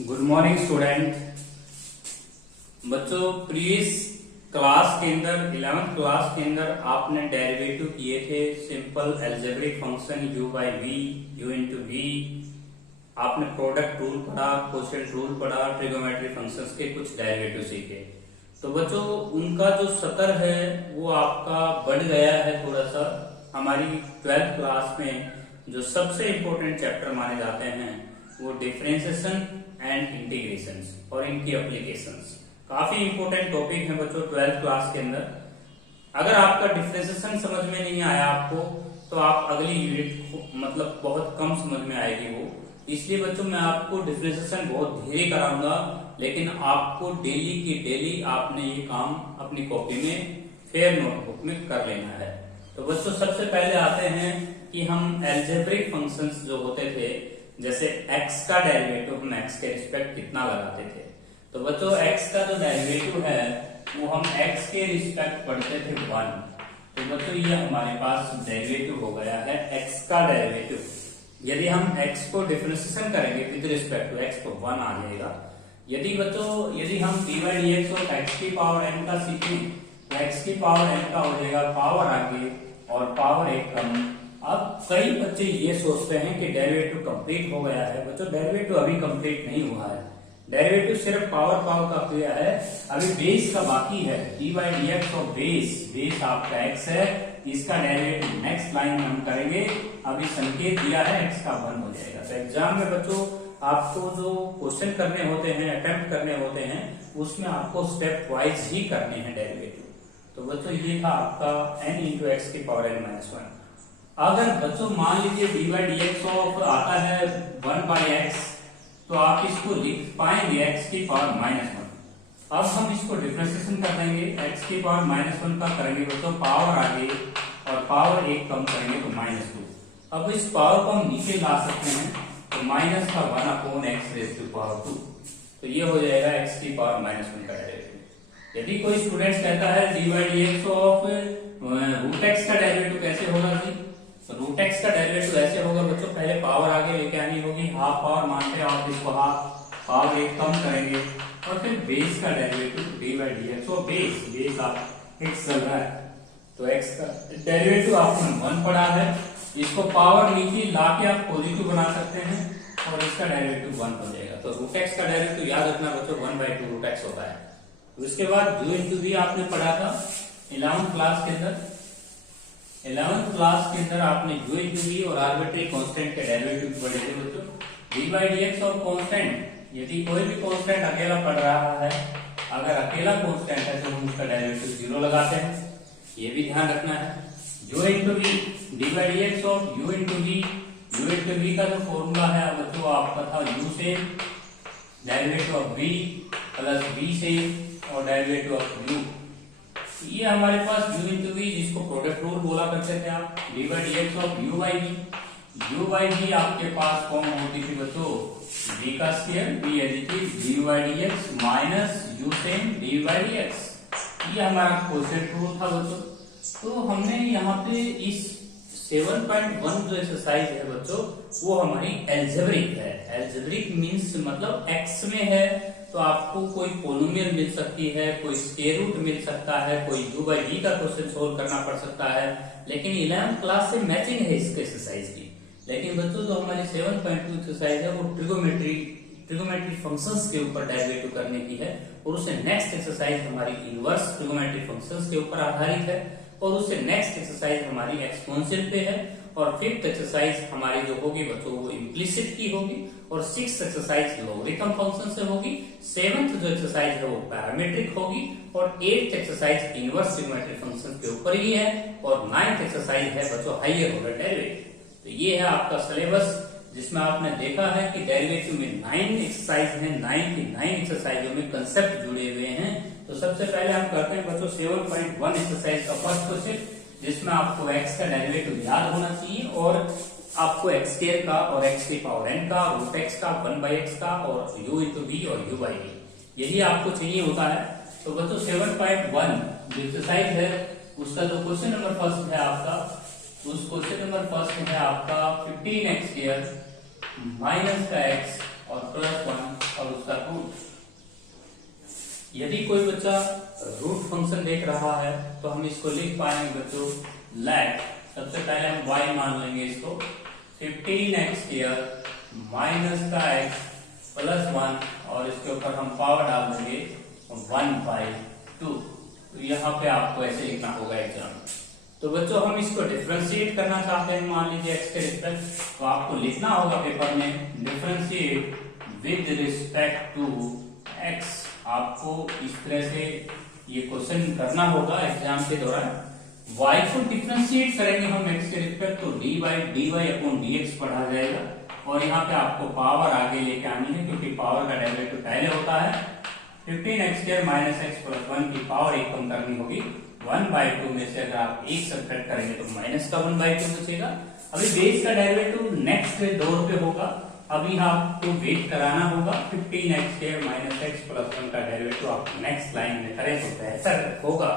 Good morning student. बच्चों, previous class के अंदर 11th क्लास के अंदर आपने डेरिवेटिव किए थे simple algebraic function u by V, u into V. आपने प्रोडक्ट रूल पढ़ा, क्वोशिएंट रूल पढ़ा, ट्रिगोनोमेट्री फंक्शंस के कुछ डेरिवेटिव सीखे। तो बच्चों, उनका जो सतर है वो आपका बढ़ गया है थोड़ा सा। हमारी 12th क्लास में जो सबसे इंपॉर्टेंट चैप्टर माने जाते हैं वो डिफरेंशिएशन एंड इंटीग्रेशन और इनकी एप्लीकेशंस। काफी इंपॉर्टेंट टॉपिक है बच्चों 12th क्लास के अंदर। अगर आपका डिफरेंशिएशन समझ में नहीं आया आपको, तो आप अगली यूनिट मतलब बहुत कम समझ में आएगी वो। इसलिए बच्चों मैं आपको डिफरेंशिएशन बहुत धीरे कराऊंगा, लेकिन आपको डेली की डेली आपने ये काम अपनी कॉपी में फेयर नोटबुक में कर लेना है। तो बच्चों सबसे पहले आते हैं कि हम अलजेब्रिक फंक्शंस जो होते थे, जैसे x का डेरिवेटिव हम x के रिस्पेक्ट कितना लगाते थे। तो बच्चों x का जो डेरिवेटिव है वो हम x के रिस्पेक्ट पढ़ते थे 1। तो बच्चों ये हमारे पास डेरिवेटिव हो गया है x का डेरिवेटिव। यदि हम x को डिफरेंशिएशन करेंगे विद रिस्पेक्ट टू x तो 1 आ जाएगा। यदि हम dy dx और x की पावर n का सीखें तो x की पावर n का हो जाएगा पावर आगे और पावर एक कम। अब कई बच्चे ये सोचते हैं कि डेरिवेटिव कंप्लीट हो गया है। बच्चों डेरिवेटिव अभी कंप्लीट नहीं हुआ है। डेरिवेटिव सिर्फ पावर का किया है, अभी बेस का बाकी है। dy dx और बेस आपका x है, इसका डेरिवेटिव नेक्स्ट लाइन में हम करेंगे। अभी संकेत दिया है x का 1 हो जाएगा। तो एग्जाम में बच्चों आपको जो क्वेश्चन करने होते हैं, अटेम्प्ट करने होते हैं, उसमें आपको स्टेप वाइज ही करने हैं डेरिवेटिव। तो बच्चों ये था आपका n इंटू एक्स की पावर n माइनस 1। अगर बच्चों मान लीजिए dy dx ऑफ आता है 1 बाई एक्स, तो आप इसको लिख पाएंगे x की पावर माइनस 1। अब हम इसको डिफरेंशिएशन कर देंगे, x की पावर माइनस 1 का करेंगे बच्चों पावर आगे और पावर एक कम करेंगे तो माइनस 2। अब इस पावर को हम नीचे ला सकते हैं, तो माइनस का 1 upon X raise to power 2। तो ये हो जाएगा x की पावर माइनस 1 का डेरिवेटिव। यदि कोई स्टूडेंट कहता है dy dx of root X का डेरिवेटिव कैसे होगा जी, तो रूट एक्स का डेरिवेटिव ऐसे होगा बच्चों, पहले पावर आगे लेके आनी होगी, हाफ पावर मानते हैं आप इसको, हाफ पावर एक कम करेंगे और फिर बेस का डेरिवेटिव dy dx और बेस आप x चल रहा है तो x का डेरिवेटिव आपने 1 पढ़ा है। इसको पावर नीचे लाके आप पॉजिटिव बना सकते हैं और इसका डेरिवेटिव 1 हो जाएगा। तो रूट एक्स का डेरिवेटिव याद रखना बच्चों 1/2 रूट एक्स होता है। तो इसके बाद u इंटू वी आपने पढ़ा था 11th क्लास के अंदर। 11th क्लास के अंदर आपने u इंटू वी और आर्बिट्री कांस्टेंट के डेरिवेटिव पढ़े थे बच्चों। dy dx और कांस्टेंट, यदि कोई भी कांस्टेंट अकेला पढ़ रहा है, अगर अकेला कांस्टेंट है तो हम उसका डेरिवेटिव 0 लगाते हैं, ये भी ध्यान रखना है। u into V dy dx of u into V का जो फॉर्मूला है बच्चों आपका था u से derivative of v plus v से और डेरिवेटिव ऑफ u। ये हमारे पास u इंटू वी, जिसको प्रोडक्ट रूल बोला करते थे आप, dy dx of u by v आपके पास फॉर्म होती थी बच्चों v का square v additive dy dx minus u same dy dx। ये हमारा क्वोशिएंट रूल था बच्चों। तो हमने यहाँ पे इस 7.1 जो एक्सरसाइज है बच्चों वो हमारी अलजेब्रिक है। अलजेब्रिक मींस मतलब x में है तो आपको कोई पोलिनोमियल मिल सकती है, कोई स्क्वायर रूट मिल सकता है, कोई u बाई v का क्वेश्चन सोल्व करना पड़ सकता है। लेकिन 11th क्लास से मैचिंग है इसके एक्सरसाइज की। लेकिन बच्चों जो हमारी 7.2 एक्सरसाइज है वो ट्रिगोनोमेट्री फंक्शंस के ऊपर डेरिवेटिव करने की है, और उससे नेक्स्ट एक्सरसाइज हमारी इनवर्स ट्रिगोनोमेट्री फंक्शंस के ऊपर आधारित है, और उससे नेक्स्ट एक्सरसाइज हमारी एक्सपोनेंशियल पे है, और फिफ्थ एक्सरसाइज हमारी जो होगी बच्चों वो इम्प्लिसिट की होगी, और सिक्स्थ एक्सरसाइज लॉगरिथम फंक्शन से होगी, सेवंथ जो एक्सरसाइज है वो पैरामीट्रिक होगी, और eighth exercise inverse trigonometry function के ऊपर ही है, और नाइन्थ एक्सरसाइज है बच्चों हायर ऑर्डर डेरिवेटिव। तो ये है आपका सिलेबस, जिसमें आपने देखा है कि डेरिवेटिव में 9 एक्सरसाइज है, 9 की 9 एक्सरसाइजों में कंसेप्ट जुड़े हुए हैं। तो सबसे पहले हम करते हैं बच्चों 7.1 एक्सरसाइज का फर्स्ट क्वेश्चन, जिसमें आपको x का डेरिवेटिव याद होना चाहिए और आपको x स्क्वायर का और x की पावर n का, रूट x का, 1/x का और u इंटू v और u बाई v, यही आपको चाहिए होता है। तो बच्चों 7.1 जो एक्सरसाइज है उसका जो क्वेश्चन नंबर फर्स्ट है आपका, उस क्वेश्चन नंबर फर्स्ट है आपका 15x स्क्वायर माइनस का x और +1 और उसका रूट। यदि कोई बच्चा रूट फंक्शन देख रहा है तो हम इसको लिख पाएंगे बच्चों, लेट सबसे पहले हम y मान लेंगे इसको 15x² माइनस का x +1 और इसके ऊपर हम पावर डाल देंगे 1/2। तो यहाँ पे आपको ऐसे लिखना होगा एग्जाम। तो बच्चों हम इसको डिफरेंशिएट करना चाहते हैं, मान लीजिए x के रिस्पेक्ट, तो आपको लिखना होगा पेपर में differentiate with respect to x। आपको इस तरह से ये क्वेश्चन करना होगा एग्जाम के दौरान। y को डिफरेंशिएट करेंगे हम x के रिस्पेक्ट, तो dy/dy/dx पढ़ा जाएगा और यहाँ पे आपको पावर आगे लेके आनी है क्योंकि पावर का डेरिवेटिव पहले होता है। 15x² माइनस x + 1 की पावर एक कम करनी होगी 1/2 में से। अगर आप एक सब्ट्रैक्ट करेंगे तो माइनस का 1/2 बचेगा। अभी बेस का डेरिवेटिव नेक्स्ट दौर पे होगा, अभी आपको वेट कराना होगा। 15x² माइनस x + 1 का डेरिवेटिव आप नेक्स्ट लाइन में करें तो बेहतर होगा।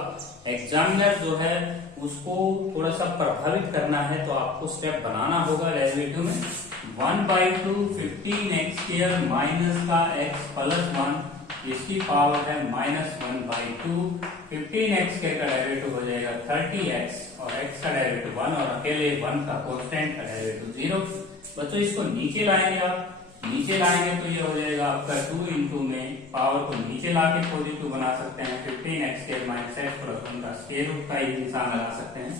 एग्जामिनर जो है उसको थोड़ा सा प्रभावित करना है तो आपको स्टेप बनाना होगा डेरिवेटिव में। 1/2 15x² माइनस का x + 1, इसकी पावर है -1/2। 15x² का डेरिवेटिव हो जाएगा 30x और x का डेरिवेटिव 1 और अकेले 1 का कांस्टेंट का डेरिवेटिव 0। बच्चों इसको नीचे लाएंगे, आप नीचे लाएंगे तो ये हो जाएगा आपका 2 इंटू में पावर को नीचे लाके पॉजिटिव बना सकते हैं। 15x² माइनस x + 1 का स्क्वायर रूट का ही निशान लगा सकते हैं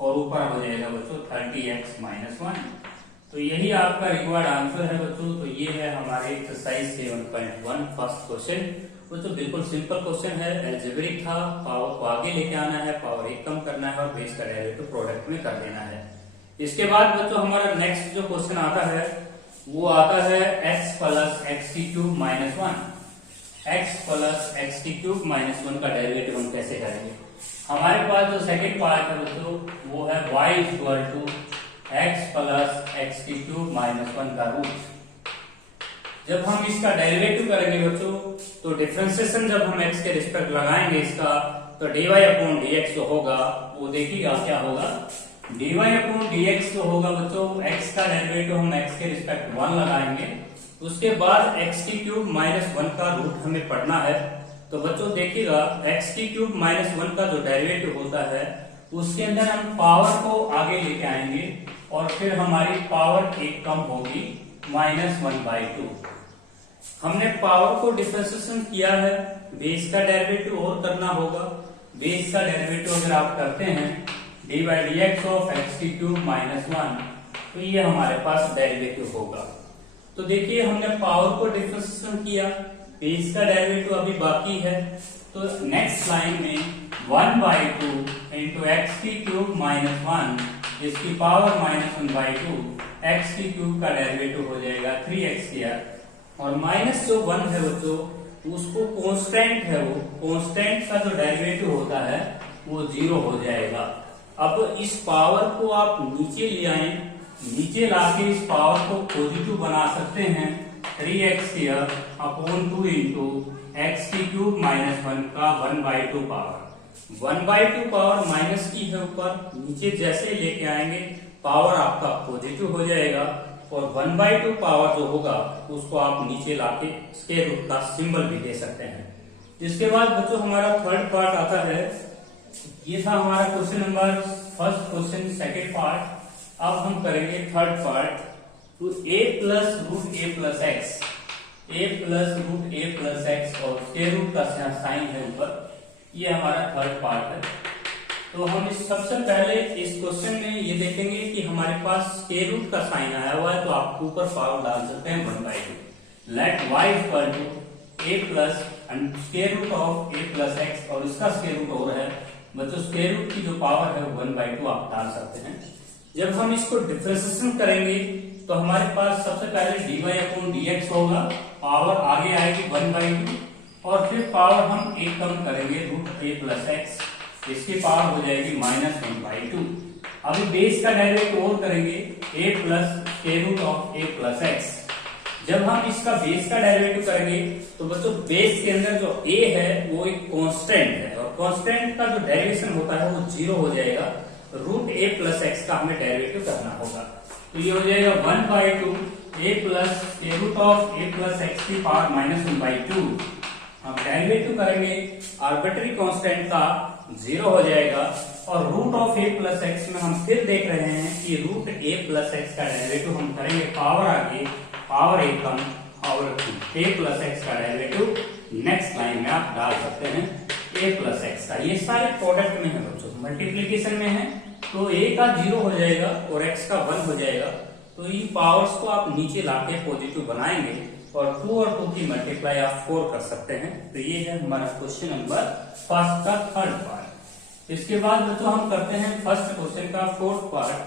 और ऊपर हो जाएगा बच्चों 30x - 1। तो यही आपका रिक्वायर्ड आंसर है बच्चों। तो ये है हमारे एक्सरसाइज 7.1 फर्स्ट क्वेश्चन। बच्चों बिल्कुल सिंपल क्वेश्चन है, एल्जेब्रिक था। पावर को आगे लेके आना है, पावर एक कम करना है और बेस का डेरिवेटिव प्रोडक्ट में कर देना है। इसके बाद बच्चों हमारा नेक्स्ट जो क्वेश्चन आता है वो आता है x + xt³ - 1। x + xt³ - 1 का डेरिवेटिव हम कैसे करेंगे? हमारे पास जो सेकंड पार्ट है बच्चों वो है y = x + xt³ - 1 का रूट। जब हम इसका डेरिवेटिव करेंगे बच्चों तो डिफरेंशिएशन जब हम x के रिस्पेक्ट लगाएंगे इसका, तो dy/dx जो होगा वो देखिएगा क्या होगा। dy/dx जो होगा बच्चों, x का डेरिवेटिव हम x के रिस्पेक्ट 1 लगाएंगे, उसके बाद xt³ - 1 का रूट हमें पढ़ना है। तो बच्चों देखिएगा xt³ - 1 का जो डेरिवेटिव होता है उसके अंदर हम पावर को आगे लेके आएंगे और फिर हमारी पावर एक कम होगी -1/2। हमने पावर को डिफरेंशिएशन किया है, बेस का डेरिवेटिव और करना होगा। बेस का डेरिवेटिव अगर आप करते हैं dy/dx ऑफ xt³ - 1, तो ये हमारे पास डेरिवेटिव होगा। तो देखिए हमने पावर को डिफरेंशिएशन किया, बेस का डेरिवेटिव अभी बाकी है। तो नेक्स्ट लाइन में 1/2 इंटू xt³ - 1, इसकी पावर -1/2, xt³ का डेरिवेटिव हो जाएगा 3x²। और माइनस जो 1 है बच्चों उसको कांस्टेंट है, वो कांस्टेंट का जो डेरिवेटिव होता है वो 0 हो जाएगा। अब इस पावर को आप नीचे ले आए, नीचे लाके इस पावर को पॉजिटिव बना सकते हैं। 3x²/2 इंटू xt³ - 1 का 1/2 पावर। 1/2 पावर माइनस की है ऊपर, नीचे जैसे लेके आएंगे पावर आपका पॉजिटिव हो जाएगा और 1/2 पावर जो होगा उसको आप नीचे लाके स्क्वायर रूट का सिंबल भी दे सकते हैं। इसके बाद बच्चों हमारा थर्ड पार्ट आता है। ये था हमारा question number first question second part. अब हम करेंगे थर्ड पार्ट। तो a + √a+x, a + √a+x और स्क्वायर रूट का साइन है ऊपर, ये हमारा थर्ड पार्ट है। तो हम इस सबसे पहले इस क्वेश्चन में ये देखेंगे कि हमारे पास स्क्वायर रूट का साइन आया हुआ है, तो आप ऊपर पावर डाल सकते हैं 1/2। Let y = a plus square root of a+x और इसका स्क्वायर रूट और है बच्चों, स्क्वायर रूट की जो पावर है 1/2 आप डाल सकते हैं। जब हम इसको डिफरेंशिएशन करेंगे तो हमारे पास सबसे पहले dy/dx होगा, पावर आगे आएगी 1/2 और फिर पावर हम एक कम करेंगे √a+x, इसकी पावर हो जाएगी -1/2। अभी बेस का डेरिवेटिव और करेंगे a plus square root of a+x। जब हम इसका बेस का डेरिवेटिव करेंगे तो बच्चों बेस के अंदर जो a है वो एक कांस्टेंट है और कांस्टेंट का जो डेरिवेशन होता है वो 0 हो जाएगा। √a+x का हमें डेरिवेटिव करना होगा, तो ये हो जाएगा 1/2 a plus square root of a plus X की पावर -1/2। हम डेरिवेटिव करेंगे, आर्बिट्री कांस्टेंट का 0 हो जाएगा, और root of a plus X में हम फिर देख रहे हैं कि रूट a प्लस एक्स का डेरिवेटिव हम करेंगे पावर आगे, पावर एक कम, और a प्लस एक्स का डेरिवेटिव नेक्स्ट लाइन में आप डाल सकते हैं a प्लस एक्स का। ये सारे प्रोडक्ट में है बच्चों, मल्टीप्लीकेशन में है तो a का 0 हो जाएगा और x का 1 हो जाएगा। तो इन पावर्स को आप नीचे लाके पॉजिटिव बनाएंगे और 2 और 2 की मल्टीप्लाई आप 4 कर सकते हैं। तो ये है हमारा क्वेश्चन नंबर फर्स्ट का थर्ड पार्ट। इसके बाद बच्चों हम करते हैं फर्स्ट क्वेश्चन का फोर्थ पार्ट,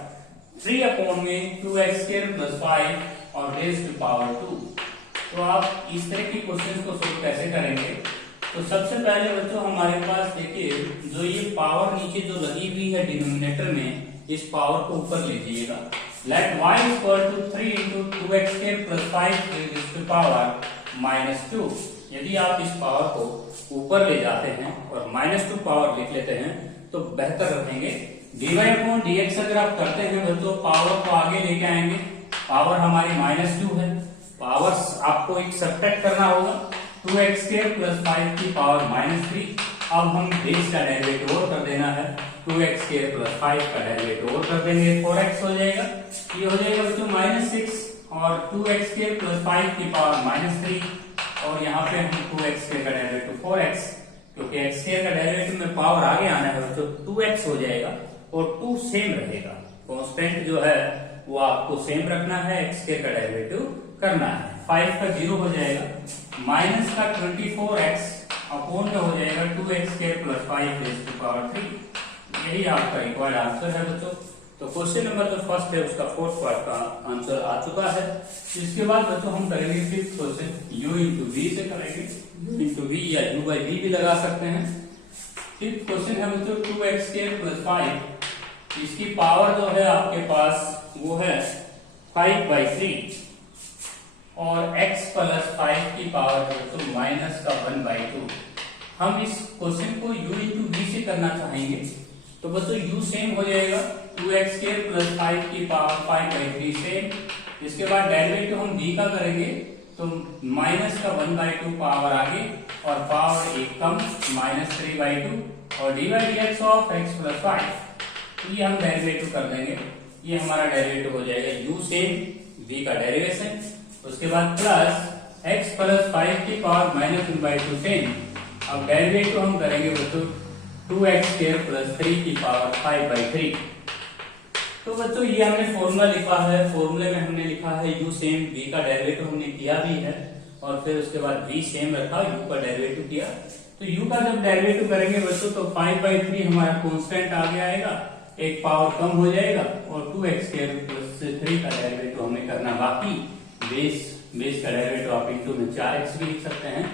3/2x² + 5 और रेज़ टू पावर 2। तो आप इस तरह के क्वेश्चन को सोल्व कैसे करेंगे? तो सबसे पहले बच्चों हमारे पास देखिए, जो ये पावर नीचे जो लगी हुई है डिनोमिनेटर में, इस पावर को ऊपर ले जाइएगा। Let y = 3 × 2x² + 5 raise to power -2। यदि आप इस पावर को ऊपर ले जाते हैं और -2 पावर लिख लेते हैं तो बेहतर रखेंगे। dy/dx अगर आप करते हैं बच्चों, पावर को आगे लेके आएंगे, पावर हमारी -2 है, पावर्स आपको एक सब्ट्रैक्ट करना होगा, 2x² + 5 की पावर -3। अब हम बेस का डेरिवेटिव और कर देना है, 2x² + 5 का डेरिवेटिव और कर देंगे, 4x हो जाएगा। ये हो जाएगा बच्चों -6 और 2x² + 5 की पावर -3, और यहाँ पे हम 2x² का डेरिवेटिव 4x, क्योंकि x² का डेरिवेटिव में पावर आगे आना है बच्चों, 2x हो जाएगा और 2 सेम रहेगा। कांस्टेंट जो है वो आपको सेम रखना है, x² का डेरिवेटिव करना है। 5 का 0 हो जाएगा, माइनस का 24x अपॉन में हो जाएगा 2x² + 5 रेज़ टू पावर 3। यही आपका रिक्वायर्ड आंसर है बच्चों। तो क्वेश्चन नंबर जो फर्स्ट है उसका फोर्थ पार्ट का आंसर आ चुका है। इसके बाद बच्चों हम करेंगे फिफ्थ क्वेश्चन, u × v से करेंगे, u × v या u/v भी लगा सकते हैं। फिफ्थ क्वेश्चन है बच्चों 2x² + 5, इसकी पावर जो है आपके पास वो है 5/3, और x + 5 की पावर है तो -1/2। हम इस क्वेश्चन को u × v से करना चाहेंगे, तो बच्चों u सेम हो जाएगा, 2x² + 5 की पावर 5/3 सेम। इसके बाद डेरिवेटिव हम v का करेंगे तो -1/2 पावर आगे और पावर एक कम, -3/2, और dy/dx ऑफ x + 5, ये हम डेरिवेटिव कर देंगे। ये हमारा डेरिवेटिव हो जाएगा u सेम, v का डेरिवेशन, उसके बाद प्लस x + 5 की पावर -1/2 सेम। अब डेरिवेटिव हम करेंगे बच्चों 2x² + 3 की पावर 5/3। तो बच्चों ये हमने फॉर्मूला लिखा है, फॉर्मूले में हमने लिखा है u सेम, v का डेरिवेटिव हमने किया भी है, और फिर उसके बाद v सेम रखा, u का डेरिवेटिव किया। तो u का जब डेरिवेटिव करेंगे बच्चों तो 5/3 हमारा कांस्टेंट आगे आएगा, एक पावर कम हो जाएगा, और 2x² + 3 का डेरिवेटिव हमें करना बाकी। बेस का डेरिवेटिव आप इंटू में 4x भी लिख सकते हैं।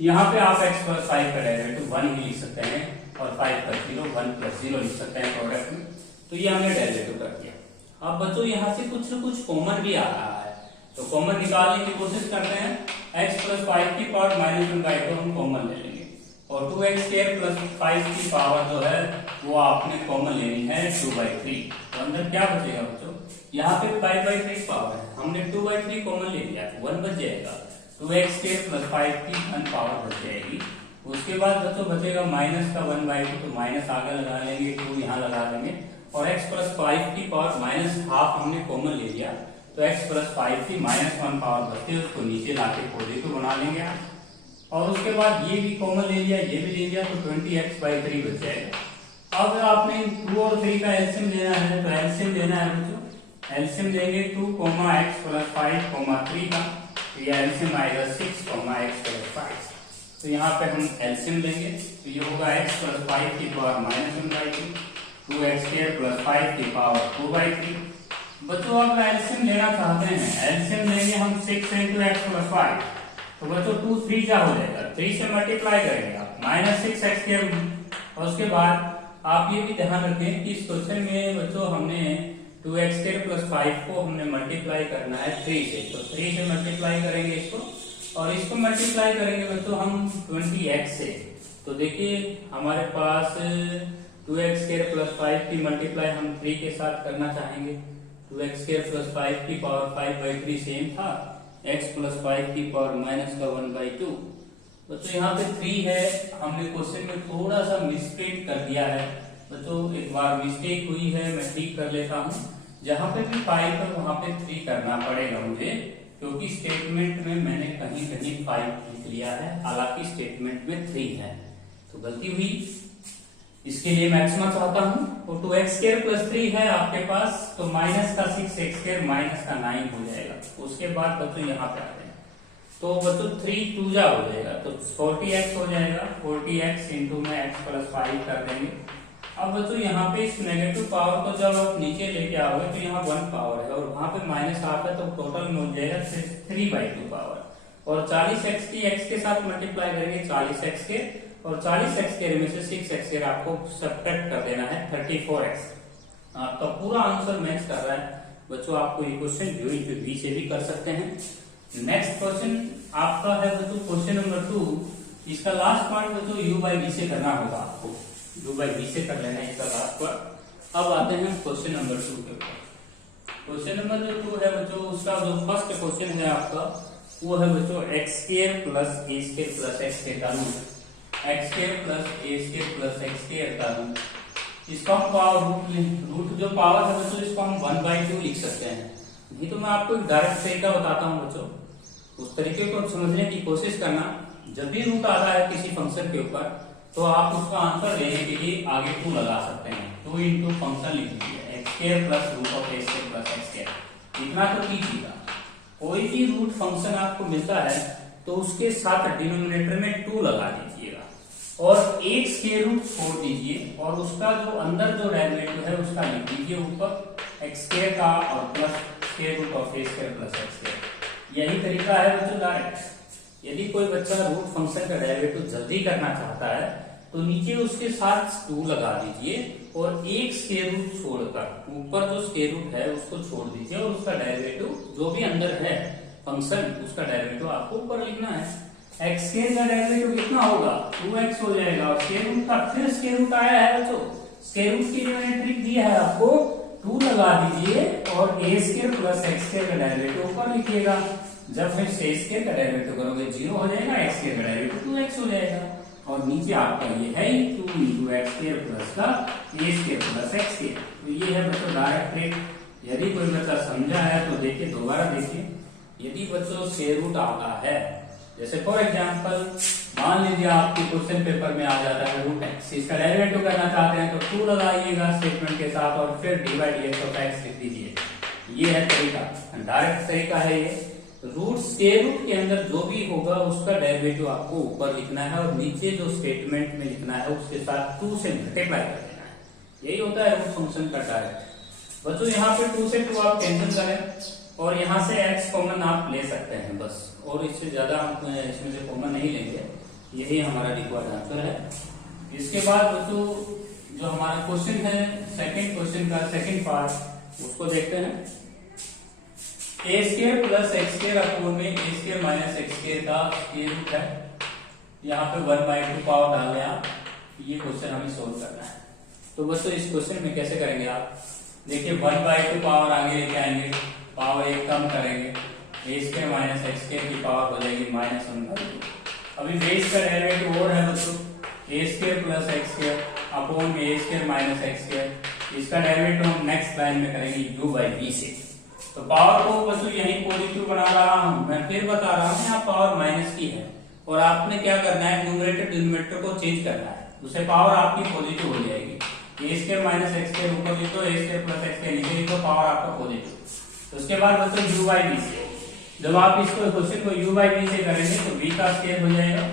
यहाँ पे आप x + 5 का डेरिवेटिव 1 ही लिख सकते हैं, और 5 का 0, 1 + 0 लिख सकते हैं प्रोडक्ट में। तो ये हमने डेरिवेटिव कर दिया। अब बच्चों यहाँ से कुछ न कुछ कॉमन भी आ रहा है, तो कॉमन निकालने की कोशिश करते हैं। x + 5 की पावर -1/2 हम कॉमन ले लेंगे, और 2x² + 5 की पावर जो है वो आपने कॉमन लेनी है 2/3। तो अंदर क्या बचेगा बच्चों, यहाँ पे 5/3 पावर है, हमने 2/3 कॉमन ले लिया, 1 बच जाएगा, 2x² + 5 की 1 पावर बच जाएगी। उसके बाद बच्चों बचेगा -1/2, तो माइनस आगे लगा लेंगे, 2 यहाँ लगा लेंगे, और x + 5 की पावर -½ हमने कॉमन ले लिया, तो x + 5 की -1 पावर बचती है, उसको नीचे लाके पॉजिटिव बना लेंगे आप। और उसके बाद ये भी कॉमन ले लिया, ये भी ले लिया, तो 20x/3 बच जाएगा। अब आपने 2 और 3 का एलसीएम लेना है, तो एलसीएम लेना है बच्चों, एलसीएम लेंगे 2, x + 5, 3 का, तो ये एलसीएम आएगा 6, x + 5। तो यहाँ पे हम एलसीएम लेंगे, तो ये होगा x + 5 की पावर -1/2, 2x² + 5 की पावर 2/3। बच्चों अब एलसीएम लेना चाहते हैं, एलसीएम लेंगे हम 6 × x + 5, तो बच्चों 2 3 क्या हो जाएगा, 3 से मल्टीप्लाई करेंगे आप, -6x²। और उसके बाद आप ये भी ध्यान रखें कि इस क्वेश्चन में बच्चों हमने 2x² + 5 को हमने मल्टीप्लाई करना है 3 से, तो 3 से मल्टीप्लाई करेंगे इसको, और इसको मल्टीप्लाई करेंगे बच्चों हम 20x से। तो देखिए हमारे पास 2x² + 5 की मल्टीप्लाई हम 3 के साथ करना चाहेंगे, 2x² प्लस 5 की पावर 5/3 सेम था, x प्लस 5 की पावर माइनस का 1/2। बच्चों यहाँ पे 3 है, हमने क्वेश्चन में थोड़ा सा मिसप्रिंट कर दिया है बच्चों, एक बार मिस्टेक हुई है, मैं ठीक कर लेता हूँ। जहां पे भी 5 है वहां पे 3 करना पड़ेगा मुझे, क्योंकि स्टेटमेंट में मैंने कहीं कहीं 5 लिख लिया है, हालांकि स्टेटमेंट में 3 है, तो गलती हुई। इसके लिए मैक्सिमम चाहता हूं, तो 2x² प्लस 3 है आपके पास, तो माइनस का 6x² माइनस का 9 हो जाएगा। उसके बाद बच्चों यहाँ पे आते हैं, तो बच्चों 3 2 जा हो जाएगा, तो 40x हो जाएगा, 40x इंटू में x प्लस 5 कर देंगे। अब बच्चों यहाँ पे इस नेगेटिव पावर को जब आप नीचे लेके आओगे तो यहाँ 1 पावर है और वहां पे माइनस हाफ है, तो टोटल में हो जाएगा 3/2 पावर। और 40x की x के साथ मल्टीप्लाई करेंगे 40x के, और 40x के में से 6x आपको सब्ट्रैक्ट कर देना है 34x। आपका पूरा आंसर मैच कर रहा है बच्चों। आपको ये क्वेश्चन जो इंटू बी से भी कर सकते हैं। नेक्स्ट क्वेश्चन आपका है बच्चों क्वेश्चन नंबर 2। इसका लास्ट पार्ट बच्चों u/v से करना होगा आपको, u/v से कर लेना है इसका लास्ट पार्ट। अब आते हैं क्वेश्चन नंबर 2 के ऊपर। क्वेश्चन नंबर जो 2 है बच्चों, उसका जो फर्स्ट क्वेश्चन है आपका वो है बच्चों x² plus a² plus x² का root, x² plus a² plus x² का रूट। इसका हम पावर रूट जो पावर है बच्चों, इसको हम 1/2 लिख सकते हैं। नहीं तो मैं आपको एक डायरेक्ट तरीका बताता हूँ बच्चों, उस तरीके को समझने की कोशिश करना। जब भी रूट आता है किसी फंक्शन के ऊपर, तो आप उसका आंसर लेने के लिए आगे 2 लगा सकते हैं। 2 इंटू फंक्शन लिख लीजिए, x² plus root of a² plus x²। इतना तो कीजिएगा, कोई भी रूट फंक्शन आपको मिलता है तो उसके साथ डिनोमिनेटर में 2 लगा दीजिएगा और एक स्क्वायर रूट छोड़ दीजिए, और उसका जो अंदर जो डेरिवेटिव है उसका लिख दीजिए ऊपर x² का, और plus square root of a² plus x²। यही तरीका है बच्चों डायरेक्ट। यदि कोई बच्चा रूट फंक्शन का डेरिवेटिव जल्दी करना चाहता है तो नीचे उसके साथ 2 लगा दीजिए और एक स्क्वायर रूट छोड़कर ऊपर जो स्क्वायर रूट है उसको छोड़ दीजिए, और उसका डेरिवेटिव जो भी अंदर है फंक्शन उसका डेरिवेटिव आपको ऊपर लिखना है। x² का डेरिवेटिव कितना होगा, 2x हो जाएगा, और स्क्वायर रूट का फिर स्क्वायर रूट आया है बच्चों, स्क्वायर रूट की मैंने ट्रिक दी है आपको, 2 लगा दीजिए और a² प्लस x² का डेरिवेटिव ऊपर लिखिएगा। जब फिर a² का डेरिवेटिव करोगे 0 हो जाएगा, x² का डेरिवेटिव 2x हो जाएगा, और नीचे आपका ये है 2 इंटू x² प्लस का a² प्लस x²। तो ये है बच्चों डायरेक्ट ट्रिक। यदि कोई बच्चा समझा है तो देखिए, दोबारा देखिए। यदि बच्चों स्क्वायर रूट आता है, जैसे फॉर एग्जांपल मान लीजिए आपके क्वेश्चन पेपर में आ जाता है रूट x, इसका डेरिवेटिव करना चाहते हैं तो 2 लगाइएगा स्टेटमेंट के साथ और फिर d/dx ऑफ x लिख दीजिए। ये है तरीका, डायरेक्ट तरीका है ये। रूट स्क्वायर रूट के अंदर जो भी होगा उसका डेरिवेटिव आपको ऊपर लिखना है और नीचे जो स्टेटमेंट में लिखना है उसके साथ 2 से मल्टीप्लाई कर देना है। यही होता है रूट फंक्शन का डायरेक्ट। बच्चों यहाँ पे 2 से 2 आप कैंसिल करें और यहाँ से x कॉमन आप ले सकते हैं बस, और इससे ज्यादा हम इसमें से कॉमन नहीं लेंगे। यही हमारा रिक्वायर्ड आंसर है। इसके बाद बच्चों जो हमारा क्वेश्चन है सेकंड क्वेश्चन का सेकंड पार्ट, उसको देखते हैं। a² प्लस x² अपॉन में a² माइनस x² का स्क्वायर रूट है, यहाँ पे 1/2 पावर डाल लें आप। ये क्वेश्चन हमें सोल्व करना है। तो बच्चों इस क्वेश्चन में कैसे करेंगे आप, देखिए 1/2 पावर आगे लेके आएंगे, पावर 1 कम करेंगे, a² माइनस x² की पावर हो जाएगी -1/2। अभी बेस का डेरिवेटिव और है बच्चों, a² प्लस x² अपॉन में a² माइनस x²। इसका डेरिवेटिव हम नेक्स्ट लाइन में करेंगे u/v से। तो पावर को बच्चों यही पॉजिटिव बना रहा हूं, मैं फिर बता रहा हूं यहाँ पावर माइनस की है, और आपने क्या करना है, न्यूमरेटर डिनोमिनेटर को चेंज करना है, उससे पावर आपकी पॉजिटिव हो जाएगी। a² माइनस x² ऊपर लिखो, a² प्लस x² नीचे लिखो, पावर आपका पॉजिटिव। तो उसके बाद बच्चों u/v से, जब आप इसको क्वेश्चन को u/v से करेंगे तो v का स्क्वायर हो जाएगा,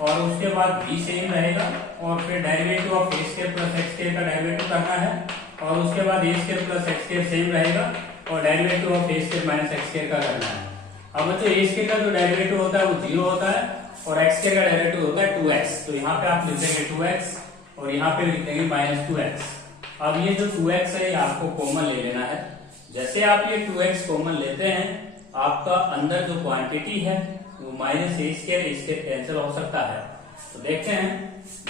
और उसके बाद v सेम रहेगा, और फिर derivative of a² plus x² का डेरिवेटिव करना है, और उसके बाद a² प्लस x² सेम रहेगा, और derivative of a² minus x² का करना है। अब बच्चों a² का जो डेरिवेटिव होता है वो 0 होता है, और x² का डेरिवेटिव होता है 2x। तो यहाँ पे आप लिख देंगे 2x, और यहाँ पे लिख देंगे -2x। अब ये जो 2x है ये आपको कॉमन ले लेना है। जैसे आप ये 2x कॉमन लेते हैं, आपका अंदर जो क्वांटिटी है वो -a² कैंसिल हो सकता है। तो देखते हैं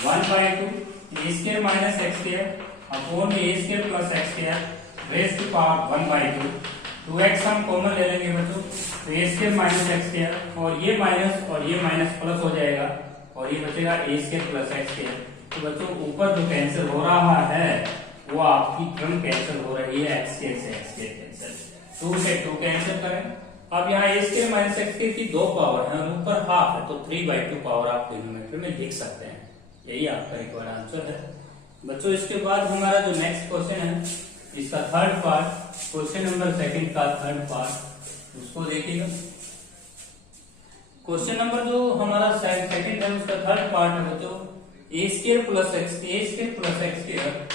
1/2 a² minus x² upon a² plus x²। Raise की पावर 1/2, 2x हम कॉमन ले लेंगे बच्चों, तो A square minus X square, और ये माइनस प्लस हो जाएगा, और ये बचेगा A square plus X square. तो बच्चों ऊपर जो कैंसिल हो रहा है वो आपकी टर्म कैंसिल हो रही है, एक्स स्क्वायर से एक्स स्क्वायर कैंसिल, 2 से 2 कैंसिल करें। अब यहाँ ए स्क्वायर माइनस एक्स स्क्वायर की 2 पावर है और ऊपर हाफ है, तो 3/2 पावर आप डिनोमिनेटर में लिख सकते हैं। यही आपका रिक्वायर्ड आंसर है बच्चों। इसके बाद हमारा जो नेक्स्ट क्वेश्चन है, इसका थर्ड पार्ट, क्वेश्चन नंबर 2 का थर्ड पार्ट, उसको देखिएगा। क्वेश्चन नंबर जो हमारा सेकंड है उसका थर्ड पार्ट है बच्चों, A square plus X square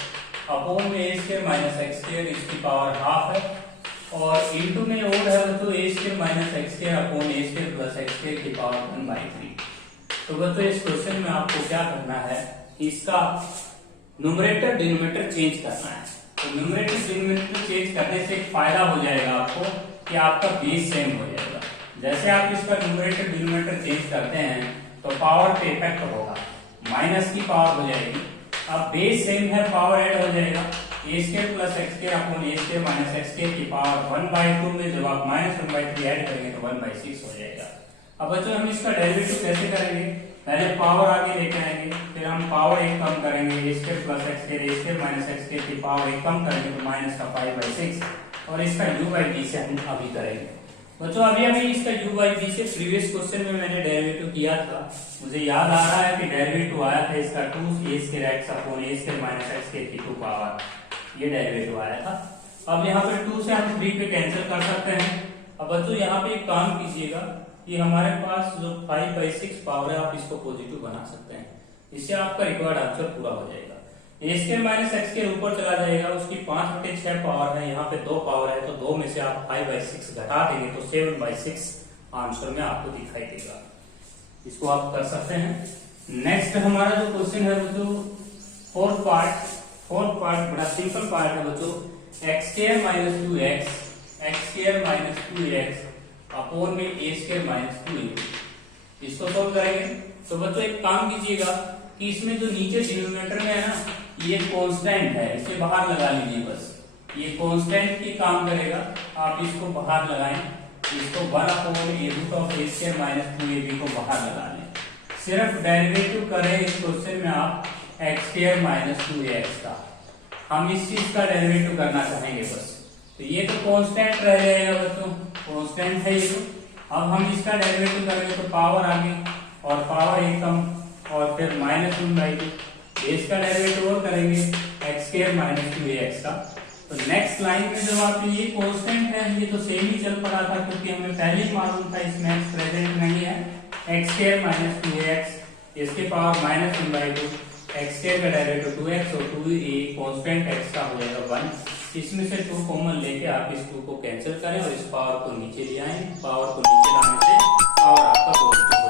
upon में A square minus X square, इसकी पावर हाफ है, और इनटू में और है बच्चों A square minus X square upon A square plus X square की पावर 1/3। तो बच्चों इस क्वेश्चन में आपको क्या करना है, इसका न्यूमरेटर डिनोमिनेटर चेंज करना है। तो न्यूमरेटर डिनोमिनेटर चेंज करने से एक फायदा हो जाएगा आपको कि आपका बेस सेम हो जाएगा। जैसे आप इसका न्यूमरेटर डिनोमिनेटर चेंज करते हैं तो पावर पे इफेक्ट होगा, माइनस की पावर हो जाएगी। अब बेस सेम है, पावर ऐड हो जाएगा, A square plus X square upon A square minus X square की पावर 1/2 में जब आप -1/3 ऐड करेंगे तो 1/6 हो जाएगा। अब बच्चों हम इसका डेरिवेटिव कैसे करेंगे, पहले पावर आगे लेके आएंगे, फिर हम पावर एक कम करेंगे, ए स्क्वायर प्लस एक्स स्क्वायर ए स्क्वायर माइनस एक्स स्क्वायर की पावर एक कम करेंगे तो माइनस का 5/6, और इसका u/v से हम अभी करेंगे बच्चों। अभी इसका u/v से प्रीवियस क्वेश्चन में मैंने डेरिवेटिव किया था, मुझे याद आ रहा है कि डेरिवेटिव आया था इसका 2a square x upon a square minus x square की 2 पावर, ये डेरिवेटिव आया था। अब यहाँ पे 2 से हम 3 पे कैंसिल कर सकते हैं। अब बच्चों यहाँ पे एक काम कीजिएगा, ये हमारे पास जो 5/6 पावर है आप इसको पॉजिटिव बना सकते हैं, इससे आपका रिक्वायर्ड आंसर पूरा हो जाएगा। A square minus X square ऊपर चला जाएगा, उसकी 5/6 पावर है, यहाँ पे 2 पावर है, तो 2 में से आप 5/6 घटा देंगे तो 7/6 आंसर में आपको दिखाई देगा। इसको आप कर सकते हैं। नेक्स्ट हमारा जो क्वेश्चन है बच्चों, फोर्थ पार्ट बड़ा सिंपल पार्ट है बच्चों, x square minus 2x upon में ए स्क्वायर माइनस 2a, इसको सोल्व करेंगे। तो बच्चों एक काम कीजिएगा कि इसमें जो नीचे डिनोमिनेटर में है ना, ये कांस्टेंट है, इसे बाहर लगा लीजिए, बस ये कांस्टेंट की काम करेगा, आप इसको बाहर लगाएं, इसको 1 upon A root of A square minus 2ab को बाहर लगा लें। सिर्फ डेरिवेटिव करें इस क्वेश्चन में आप एक्स स्क्वायर माइनस 2ax का, हम इस चीज का डेरिवेटिव करना चाहेंगे बस। तो ये तो कांस्टेंट रह जाएगा बच्चों, कांस्टेंट है ये। तो अब हम इसका डेरिवेटिव करेंगे तो पावर आगे और पावर एक कम, और फिर -1/2, इसका डेरिवेटिव और करेंगे एक्स स्क्वायर माइनस 2ax का। तो नेक्स्ट लाइन में जब आप ये कांस्टेंट है, ये तो सेम ही चल पड़ा था क्योंकि हमें पहले ही मालूम था इसमें एक्स प्रेजेंट नहीं है, एक्स स्क्वायर माइनस 2ax, इसके पावर -1/2, एक्स स्क्वायर का डेरिवेटिव 2x और 2a कांस्टेंट x का हो जाएगा 1। इसमें से 2 कॉमन लेके आप इस 2 को कैंसिल करें और इस पावर को नीचे ले आए, पावर को नीचे लाने से पावर आपका पॉजिटिव